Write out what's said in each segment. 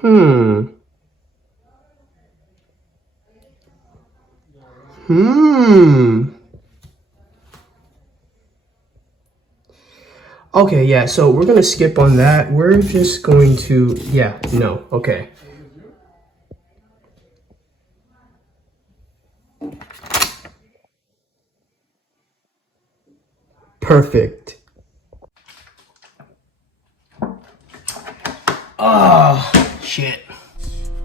Hmm. Hmm. Okay, yeah, so we're gonna skip on that. We're just going to, yeah, no, okay. Perfect. Ah, shit.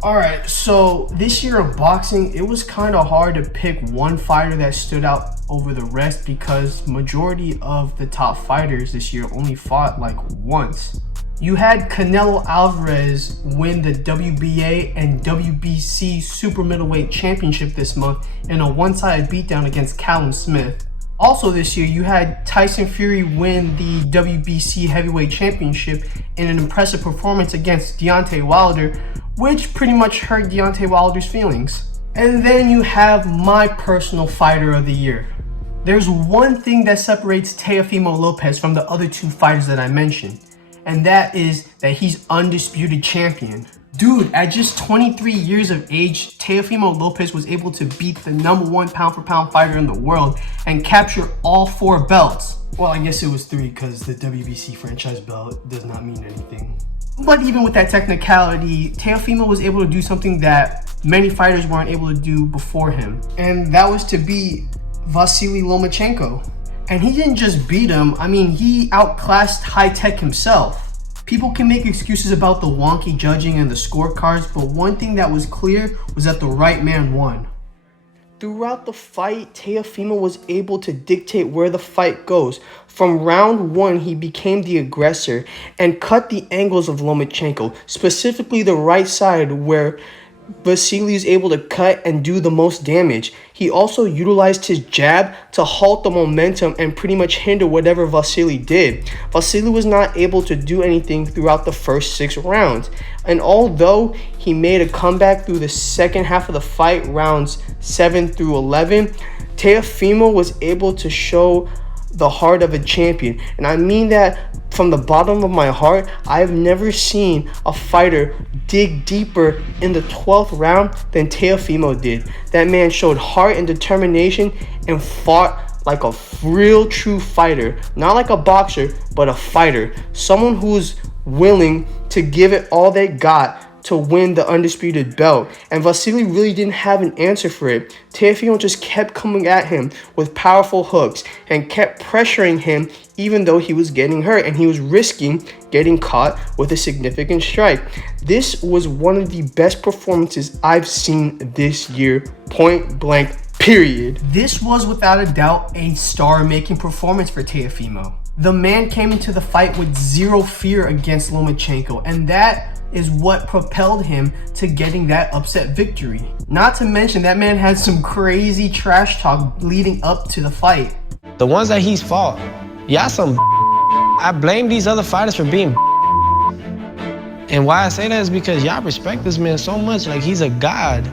All right, so this year of boxing, it was kind of hard to pick one fighter that stood out over the rest because majority of the top fighters this year only fought like once. You had Canelo Alvarez win the WBA and WBC super middleweight championship this month in a one-sided beatdown against Callum Smith. Also this year, you had Tyson Fury win the WBC heavyweight championship in an impressive performance against Deontay Wilder, which pretty much hurt Deontay Wilder's feelings. And then you have my personal fighter of the year. There's one thing that separates Teofimo Lopez from the other two fighters that I mentioned, and that is that he's undisputed champion. Dude, at just 23 years of age, Teofimo Lopez was able to beat the #1 pound-for-pound fighter in the world and capture all 4 belts. Well, I guess it was 3 because the WBC franchise belt does not mean anything. But even with that technicality, Teofimo was able to do something that many fighters weren't able to do before him, and that was to beat Vasily Lomachenko. And he didn't just beat him, I mean, he outclassed High Tech himself. People can make excuses about the wonky judging and the scorecards, but one thing that was clear was that the right man won. Throughout the fight, Teofimo was able to dictate where the fight goes. From round 1, he became the aggressor and cut the angles of Lomachenko, specifically the right side where Vasily is able to cut and do the most damage. He also utilized his jab to halt the momentum and pretty much hinder whatever Vasily did. Vasily was not able to do anything throughout the first 6 rounds. And although he made a comeback through the second half of the fight, rounds 7 through 11, Teofimo was able to show the heart of a champion. And I mean that from the bottom of my heart. I've never seen a fighter dig deeper in the 12th round than Teofimo did. That man showed heart and determination and fought like a real true fighter. Not like a boxer, but a fighter. Someone who's willing to give it all they got to win the undisputed belt. And Vasily really didn't have an answer for it. Teofimo just kept coming at him with powerful hooks and kept pressuring him even though he was getting hurt and he was risking getting caught with a significant strike. This was one of the best performances I've seen this year, point blank, period. This was without a doubt a star-making performance for Teofimo. The man came into the fight with zero fear against Lomachenko, and that is what propelled him to getting that upset victory. Not to mention that man had some crazy trash talk leading up to the fight. The ones that he's fought, y'all some I blame these other fighters for being and why I say that is because y'all respect this man so much, like he's a god.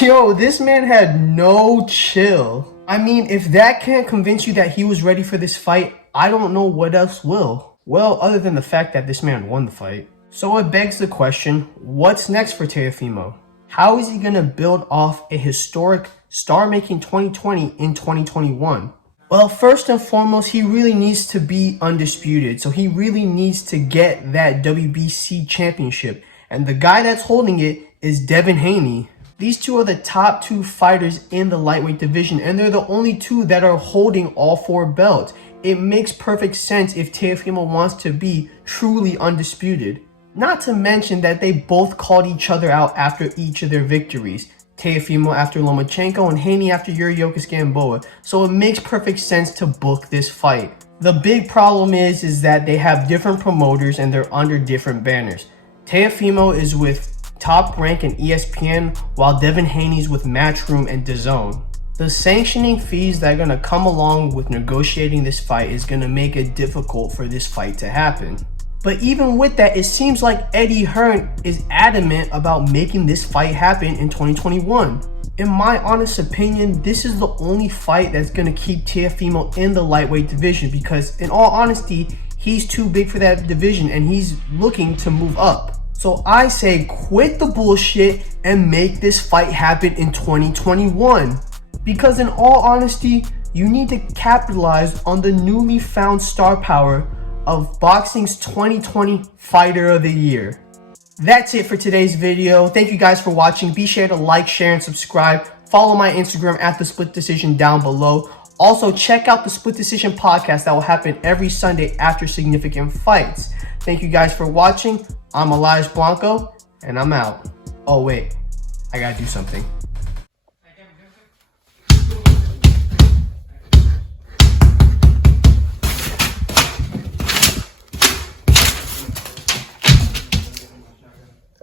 Yo, this man had no chill. I mean, if that can't convince you that he was ready for this fight, I don't know what else will. Well, other than the fact that this man won the fight. So it begs the question, what's next for Teofimo? How is he going to build off a historic star-making 2020 in 2021? Well, first and foremost, he really needs to be undisputed. So he really needs to get that WBC championship. And the guy that's holding it is Devin Haney. These two are the top 2 fighters in the lightweight division, and they're the only 2 that are holding all 4 belts. It makes perfect sense if Teofimo wants to be truly undisputed. Not to mention that they both called each other out after each of their victories. Teofimo after Lomachenko and Haney after Yuriorkis Gamboa. So it makes perfect sense to book this fight. The big problem is that they have different promoters and they're under different banners. Teofimo is with Top Rank and ESPN, while Devin Haney's with Matchroom and DAZN. The sanctioning fees that are going to come along with negotiating this fight is going to make it difficult for this fight to happen. But even with that, it seems like Eddie Hearn is adamant about making this fight happen in 2021. In my honest opinion, this is the only fight that's going to keep Teofimo in the lightweight division because, in all honesty, he's too big for that division and he's looking to move up. So I say quit the bullshit and make this fight happen in 2021. Because in all honesty, you need to capitalize on the newly found star power of boxing's 2020 Fighter of the Year. That's it for today's video. Thank you guys for watching. Be sure to like, share, and subscribe. Follow my Instagram at The Split Decision down below. Also, check out the Split Decision podcast that will happen every Sunday after significant fights. Thank you guys for watching. I'm Elias Blanco, and I'm out. Oh, wait. I gotta do something.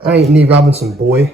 I ain't Nate Robinson, boy.